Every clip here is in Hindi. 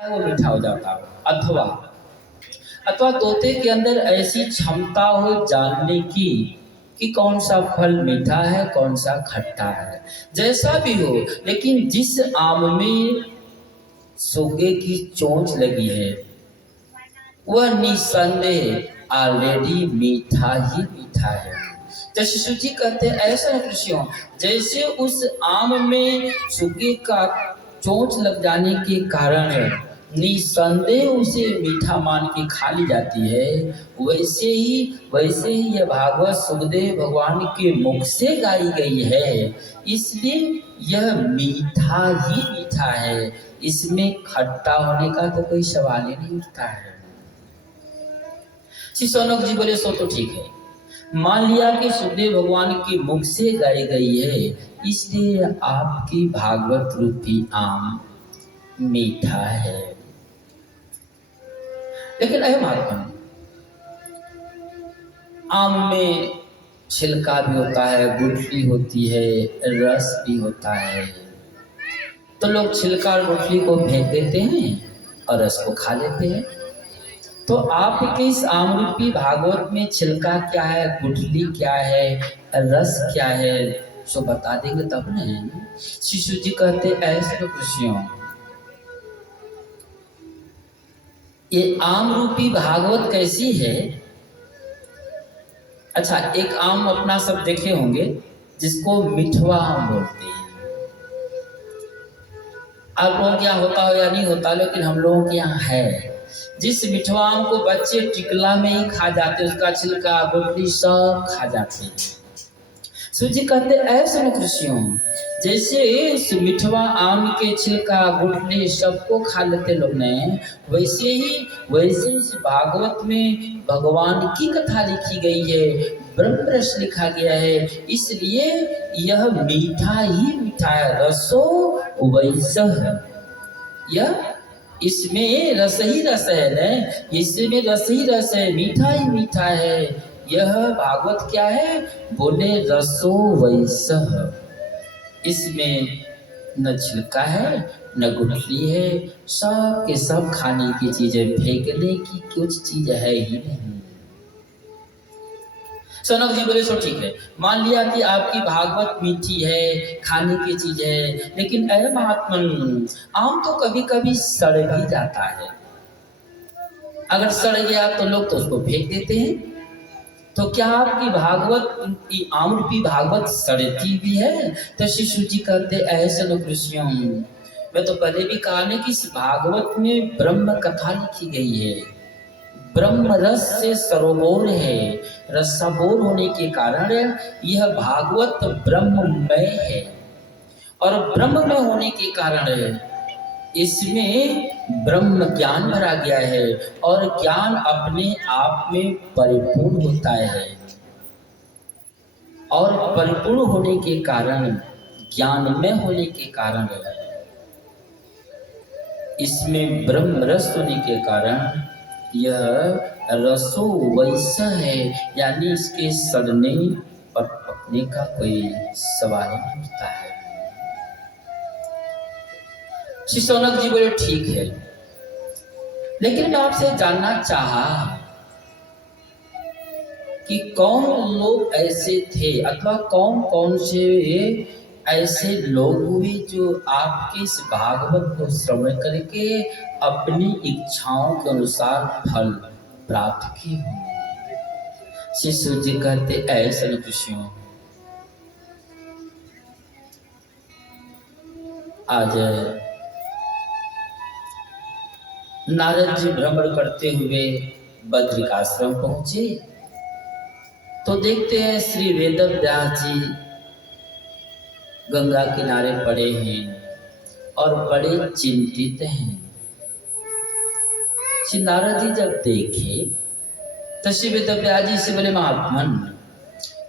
वो मीठा हो जाता हो। अथवा अथवा तोते के अंदर ऐसी क्षमता हो जानने की कि कौन सा फल मीठा है कौन सा खट्टा है। जैसा भी हो, लेकिन जिस आम में सोगे की चोंच लगी है वह निसंदेह ऑलरेडी मीठा ही मीठा है। तो शिशु जी कहते हैं ऐसा है कृषियों, जैसे उस आम में सूखे का चोंच लग जाने के कारण निसंदेह उसे मीठा मान के खा ली जाती है, वैसे ही यह भागवत सुखदेव भगवान के मुख से गाई गई है, इसलिए यह मीठा ही मीठा है। इसमें खट्टा होने का तो कोई सवाल ही नहीं उठता है। श्री सौनक जी बोले सो तो ठीक है, मान लिया कि सुखदेव भगवान के मुख से गाई गई है, इसलिए आपकी भागवत रूपी आम मीठा है। लेकिन अहे महात्मा, आम में छिलका भी होता है, गुठली होती है, रस भी होता है। तो लोग छिलका और गुठली को फेंक देते हैं और रस को खा लेते हैं। तो आपके इस आम रूपी भागवत में छिलका क्या है, गुठली क्या है, रस क्या है, सो बता देंगे तब न। शिशु जी कहते ऐसे तो खुशियों, ये आम रूपी भागवत कैसी है। अच्छा, एक आम अपना सब देखे होंगे जिसको मिठवा आम बोलते हैं। आप लोगों के यहाँ होता हो या नहीं होता, लेकिन हम लोगों के यहाँ है। जिस मिठवा आम को बच्चे टिकला में ही खा जाते, उसका छिलका गुठली सब खा जाते हैं। सूजी कहते ऐसे न कृषियों, जैसे इस मिठवा आम के छिलका गुठली सबको खा लेते लोग ने, वैसे इस भागवत में भगवान की कथा लिखी गई है, ब्रह्म रस लिखा गया है, इसलिए यह मीठा ही मीठा है। रसो वैसह, यह इसमें रस ही रस है न, इसमें रस ही रस है, मीठा ही मीठा है। यह भागवत क्या है, बोले रसो वैसह, इसमें न छिलका है न गुठली है, सब के सब खाने की चीजें, फेंकने की कुछ चीज है ही नहीं। सनक जी बोले सो ठीक है, मान लिया कि आपकी भागवत मीठी है, खाने की चीज है, लेकिन अरे महात्मन, आम तो कभी कभी सड़ भी जाता है। अगर सड़ गया तो लोग तो उसको फेंक देते हैं। तो क्या आपकी भागवत आम रूपी भागवत सड़ती भी है? तो शिशु जी कहते ऐसे न कृष्ण, मैं तो पहले भी कहा ना कि इस भागवत में ब्रह्म कथा लिखी गई है, ब्रह्म रस से सरोबोर है, रसाबोर होने के कारण यह भागवत ब्रह्ममय है, और ब्रह्ममय होने के कारण इसमें ब्रह्म ज्ञान भरा गया है, और ज्ञान अपने आप में परिपूर्ण होता है, और परिपूर्ण होने के कारण, ज्ञानमय होने के कारण, इसमें ब्रह्म रस होने के कारण यह रसो वैसा है, यानी इसके सड़ने और पकने का कोई सवाल नहीं उठता है। श्री सौनक जी बोले ठीक है, लेकिन मैं आपसे जानना चाहा कि कौन लोग ऐसे थे, अथवा कौन कौन से ऐसे लोग हुए जो आपके इस भागवत को श्रवण करके अपनी इच्छाओं के अनुसार फल प्राप्त किए हों। शिशु जी कहते ऐसे न खुशियों, आज नारद जी भ्रमण करते हुए बद्रिकाश्रम पहुंचे, तो देखते हैं श्री वेदव्यास जी गंगा किनारे पड़े हैं और बड़े चिंतित हैं। श्री नारद जी जब देखे तो श्री वेदव्यास जी से बोले महात्मन,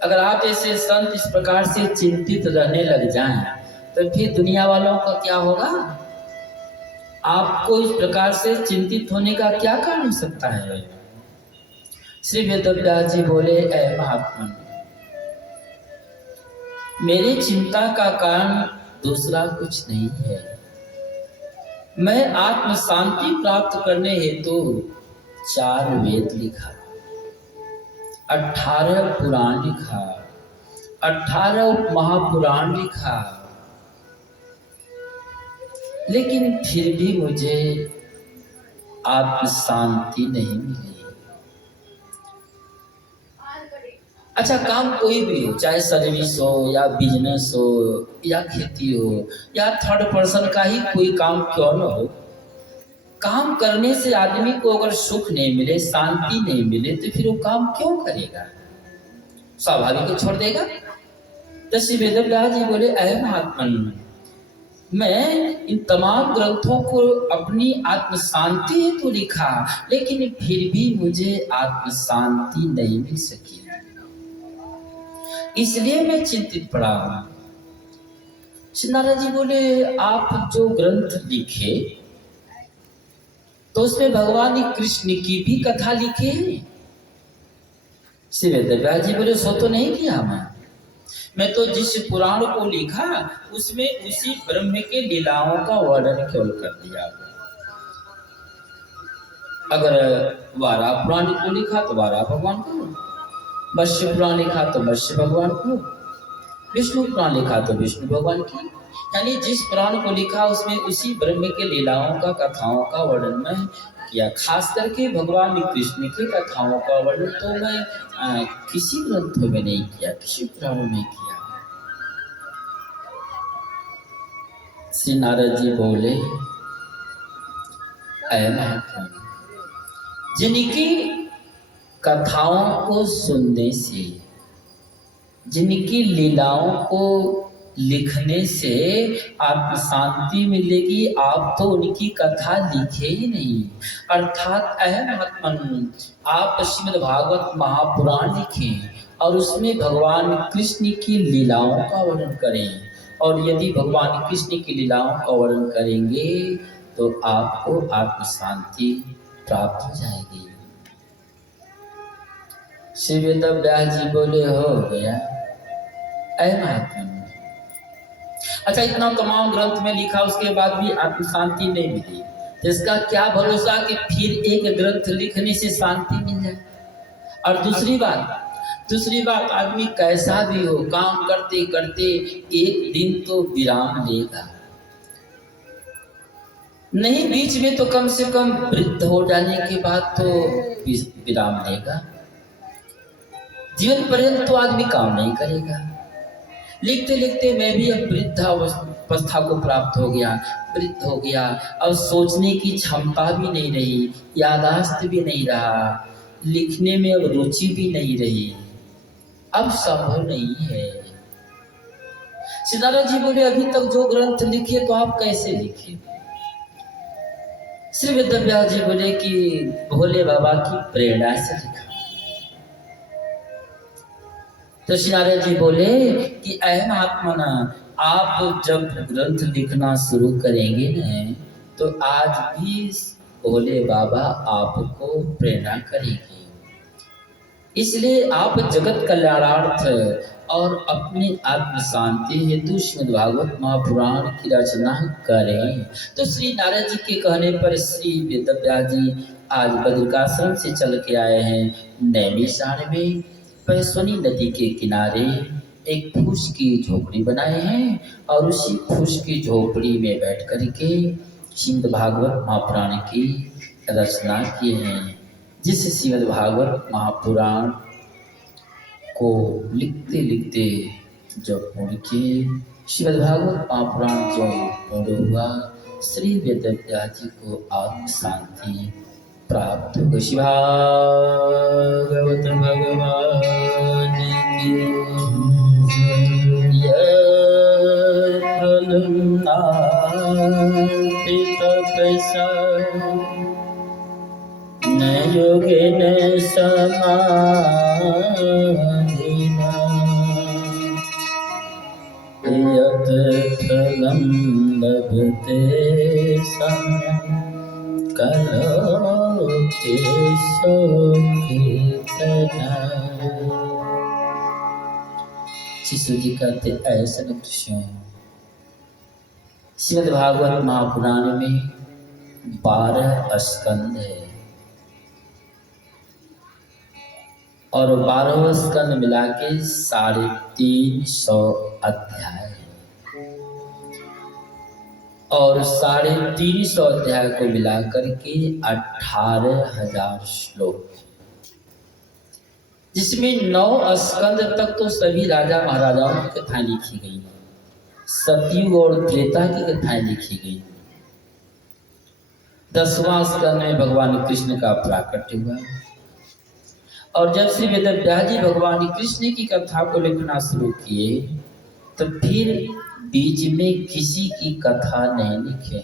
अगर आप ऐसे संत इस प्रकार से चिंतित रहने लग जाएं तो फिर दुनिया वालों का क्या होगा? आपको इस प्रकार से चिंतित होने का क्या कारण हो सकता है? श्री वेदव्यास जी बोले ऐ महात्मन, मेरी चिंता का कारण दूसरा कुछ नहीं है, मैं आत्म शांति प्राप्त करने हेतु 4 वेद लिखा, 18 पुराण लिखा, 18 महापुराण लिखा, लेकिन फिर भी मुझे आत्म शांति नहीं मिली। अच्छा, काम कोई भी हो, चाहे सर्विस हो या बिजनेस हो या खेती हो या थर्ड पर्सन का ही कोई काम क्यों न हो, काम करने से आदमी को अगर सुख नहीं मिले, शांति नहीं मिले, तो फिर वो काम क्यों करेगा? स्वाभाविक को छोड़ देगा। तो श्री वेदव्यास जी बोले, अय महात्मन, मैं इन तमाम ग्रंथों को अपनी आत्म शांति हेतु लिखा, लेकिन फिर भी मुझे आत्म शांति नहीं मिल सकी, इसलिए मैं चिंतित पड़ा हूं। श्री नारद जी बोले, आप जो ग्रंथ लिखे तो उसमें भगवान कृष्ण की भी कथा लिखे हैं। श्री वेदव्यास जी बोले, सो तो नहीं किया मैं तो जिस पुराण को लिखा उसमें उसी ब्रह्म के लीलाओं का वर्णन केवल कर दिया। अगर वारा पुराण को लिखा तो वारा भगवान को, मत्स्य पुराण लिखा तो मत्स्य भगवान को, विष्णु पुराण लिखा तो विष्णु भगवान की, यानी जिस पुराण को लिखा उसमें उसी ब्रह्म के लीलाओं का, कथाओं का वर्णन मैं किया। खास करके भगवान कृष्ण की कथाओं का वर्णन तो मैं किसी ग्रंथों में नहीं किया, किसी पुराणों में किया। श्री नारद जी बोले, ऐ महात्मा, जिनकी कथाओं को सुनने से, जिनकी लीलाओं को लिखने से आत्म शांति मिलेगी, आप तो उनकी कथा लिखे ही नहीं। अर्थात ऐ महात्मन, आप श्रीमद् भागवत महापुराण लिखें और उसमें भगवान कृष्ण की लीलाओं का वर्णन करें, और यदि भगवान कृष्ण की लीलाओं का वर्णन करेंगे तो आपको आत्म शांति प्राप्त हो जाएगी। श्री वेदव्यास जी बोले, हो गया ऐ महात्मा। अच्छा, इतना तमाम ग्रंथ में लिखा, उसके बाद भी आत्म शांति नहीं मिली, तो इसका क्या भरोसा कि फिर एक ग्रंथ लिखने से शांति मिल जाए? और दूसरी बात आदमी कैसा भी हो, काम करते करते एक दिन तो विराम लेगा, नहीं बीच में तो कम से कम वृद्ध हो जाने के बाद तो विराम लेगा। जीवन पर्यंत तो आदमी काम नहीं करेगा। लिखते लिखते मैं भी अब वृद्धावस्था को प्राप्त हो गया, वृद्ध हो गया, अब सोचने की क्षमता भी नहीं रही, यादाश्त भी नहीं रहा, लिखने में अब रुचि भी नहीं रही, अब संभव नहीं है। श्री नारद जी बोले, अभी तक जो ग्रंथ लिखे तो आप कैसे लिखे? श्री वेदव्यास जी बोले कि भोले बाबा की प्रेरणा से लिखा। तो श्री नारद जी बोले कि ऐ महात्मा, आप जब ग्रंथ लिखना शुरू करेंगे न, तो आज भी भोले बाबा आपको प्रेरणा करेंगे, इसलिए आप जगत कल्याणार्थ और अपनी आत्म शांति हेतु श्रीमद् भागवत महापुराण की रचना करें। तो श्री नारद जी के कहने पर श्री वेदव्यास जी आज बद्रिकाश्रम से चल के आए हैं नैमिषारण्य में। पैस्वनी नदी के किनारे एक फूस की झोपड़ी बनाए हैं, और उसी फूस की झोपड़ी में बैठ करके श्रीमद् भागवत महापुराण की रचना किए हैं। जिस श्रीमद् भागवत महापुराण को लिखते लिखते जब पूर्ण किए, श्रीमद् भागवत महापुराण जो पूर्ण हुआ, श्री वेदव्यास जी को आत्म शांति प्राप्त हो। श्री भागवत भगवान की न योगिन समाधिना यत् फलं लभते सम्यक् कलो केशो कीर्तना। शिशु जी कहते, ऐसा कृष्ण श्रीमद् भागवत महापुराण में 12 स्कंद है और 12 स्कंद मिला के 350 अध्याय है और 350 अध्याय को मिलाकर के 18,000 श्लोक, जिसमें 9 स्कंद तक तो सभी राजा महाराजाओं की कथाएं लिखी गई, सतयुग और त्रेता की कथाएं लिखी गई। 10वां स्कंद में भगवान कृष्ण का प्राकट्य हुआ और जब श्री वेदव्यास जी भगवान कृष्ण की कथा को लिखना शुरू किए तो फिर बीच में किसी की कथा नहीं लिखे।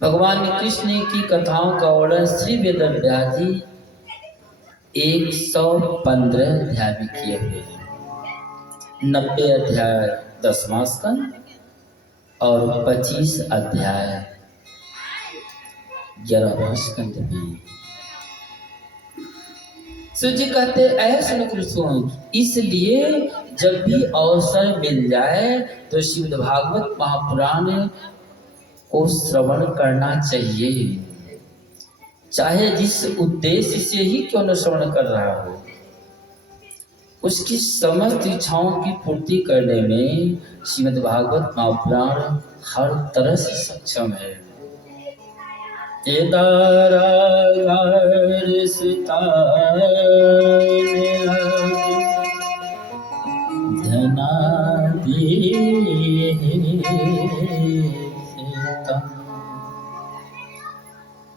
भगवान कृष्ण की कथाओं का वर्णन श्री वेदव्यास जी 115 अध्याय में किए हुए हैं। 90 अध्याय 10वां स्कंद और 25 अध्याय 11वां स्कंद में। सूर्य कहते ऐसे कृष्ण, इसलिए जब भी अवसर मिल जाए तो श्रीमद् भागवत महापुराण को श्रवण करना चाहिए, चाहे जिस उद्देश्य से ही क्यों न श्रवण कर रहा हो। उसकी समस्त इच्छाओं की पूर्ति करने में श्रीमद् भागवत महापुराण हर तरह से सक्षम है।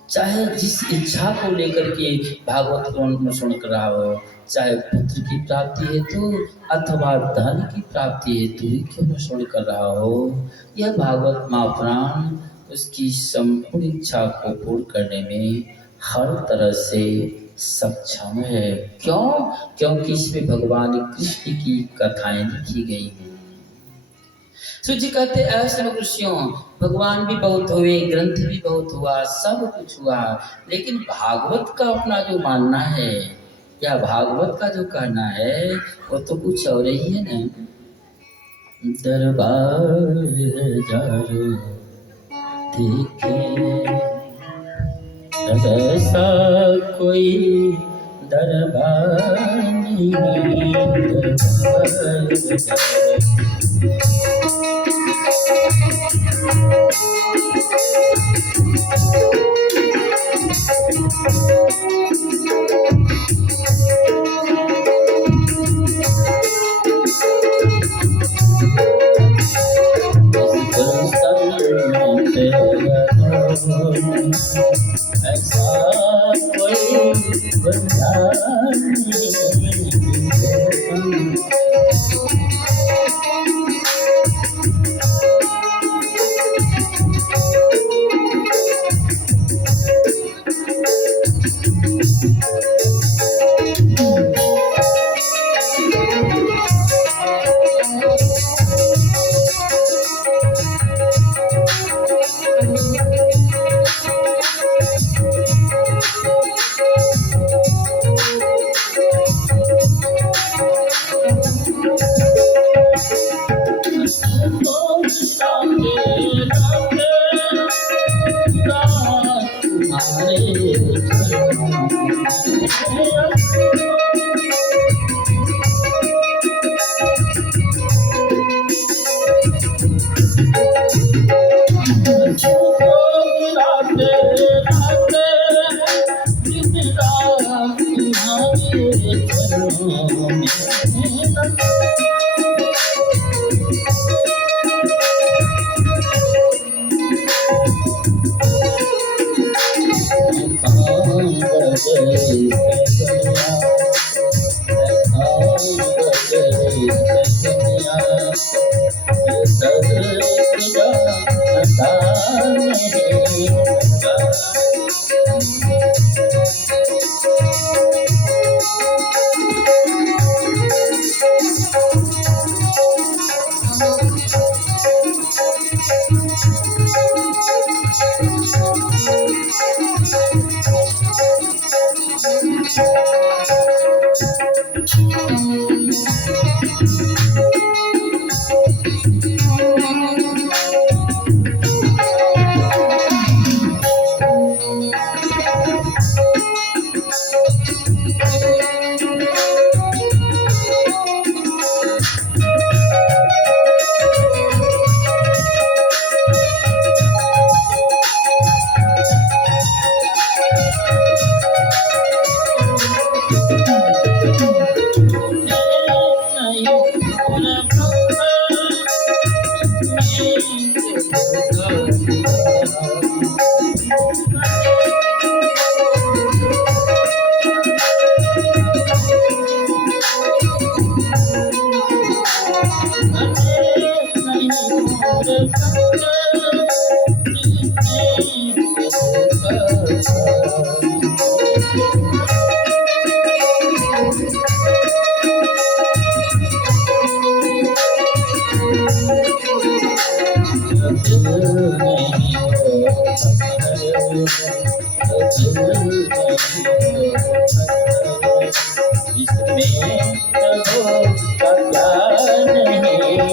चाहे जिस इच्छा को लेकर के भागवत पुराण श्रवण कर रहा हो, चाहे पुत्र की प्राप्ति हेतु अथवा धन की प्राप्ति हेतु ही क्यों न श्रवण कर रहा हो, यह भागवत महापुराण उसकी संपूर्ण इच्छा को पूर्ण करने में हर तरह से सक्षम है। क्यों? क्योंकि इसमें भगवान कृष्ण की कथाएं लिखी गई हैं। सूजी कहते ऐसे ऋषियों, भगवान भी बहुत हुए, ग्रंथ भी बहुत हुआ, सब कुछ हुआ, लेकिन भागवत का अपना जो मानना है या भागवत का जो कहना है वो तो कुछ और ही है ना। दरबार जारो देखे ऐसा कोई दरबार नहीं, इसमें प्रभु का प्यार नहीं।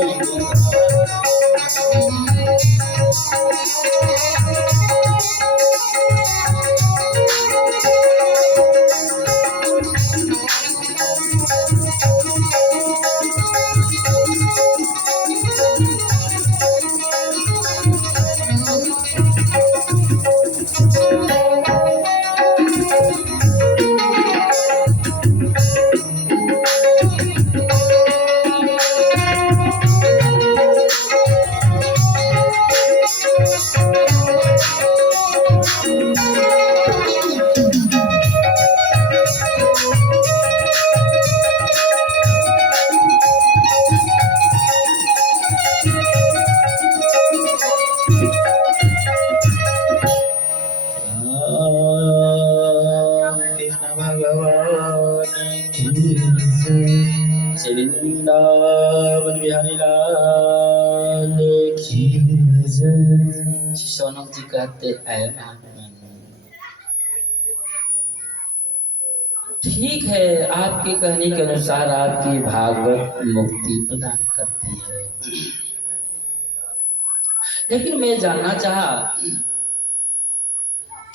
कृष्ण भगवान की जय। श्री वृंदावन बिहारी लाल की जय। श्री सोनम जी कहते हैं ठीक है, आपके कहने के अनुसार आपकी भागवत मुक्ति प्रदान करती है, लेकिन मैं जानना चाहा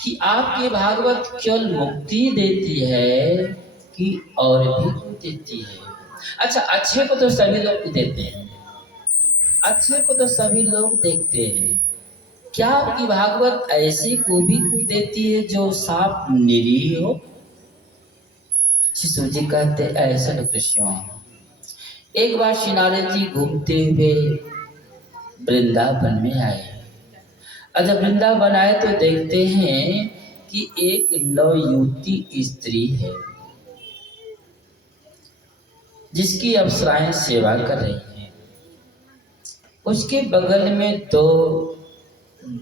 कि आपकी भागवत केवल मुक्ति देती है कि और भी कुछ देती है? अच्छा, अच्छे को तो सभी लोग देते हैं, अच्छे को तो सभी लोग देखते हैं, क्या आपकी भागवत ऐसी को भी कुछ देती है जो साफ निरीह हो? शिशु जी कहते ऐसा कृष्ण। एक बार श्री नारद जी घूमते हुए वृंदावन में आए। जब वृंदावन आए तो देखते हैं कि एक नवयुवती स्त्री है जिसकी अप्सराएं सेवा कर रही हैं। उसके बगल में दो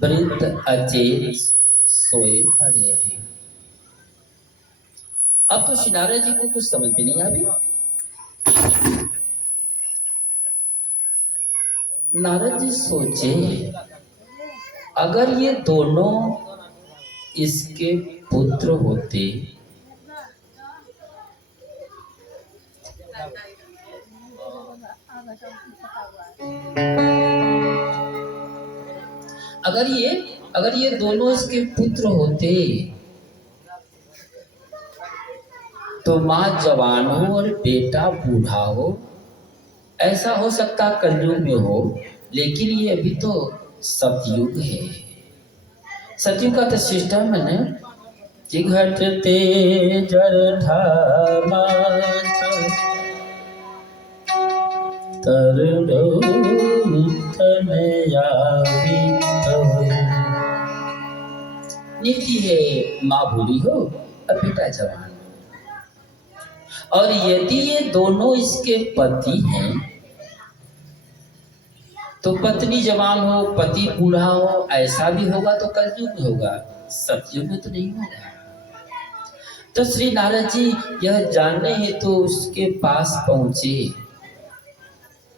वृद्ध अचेत सोए पड़े हैं। अब तो श्री नारद जी को कुछ समझ में नहीं आ रही। नारद जी सोचे अगर ये दोनों इसके पुत्र होते, अगर ये दोनों इसके पुत्र होते तो माँ जवान हो और बेटा बूढ़ा हो। ऐसा हो सकता कलयुग में हो, लेकिन ये अभी तो सतयुग है। सतयुग का तो सिस्टम है ना कि घटते जरठा नीति है, माँ बूढ़ी हो और बेटा जवान। और यदि ये दोनों इसके पति हैं तो पत्नी जवान हो पति बूढ़ा हो, ऐसा भी होगा तो कलयुग में होगा, सतयुग में तो नहीं होगा। तो श्री नारद जी यह जानने हेतु तो उसके पास पहुंचे।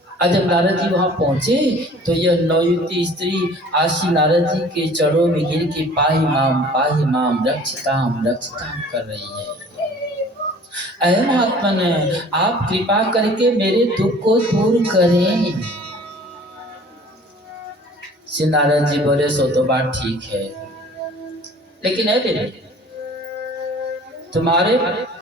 और जब नारद जी वहां पहुंचे तो यह नवयुवती स्त्री आज श्री नारद जी के चरणों में गिर के पाहि माम रक्षताम कर रही है। अरे महात्मन, आप कृपा करके मेरे दुख को दूर करें। श्री नारद जी बोले सो तो बात ठीक है, लेकिन है तुम्हारे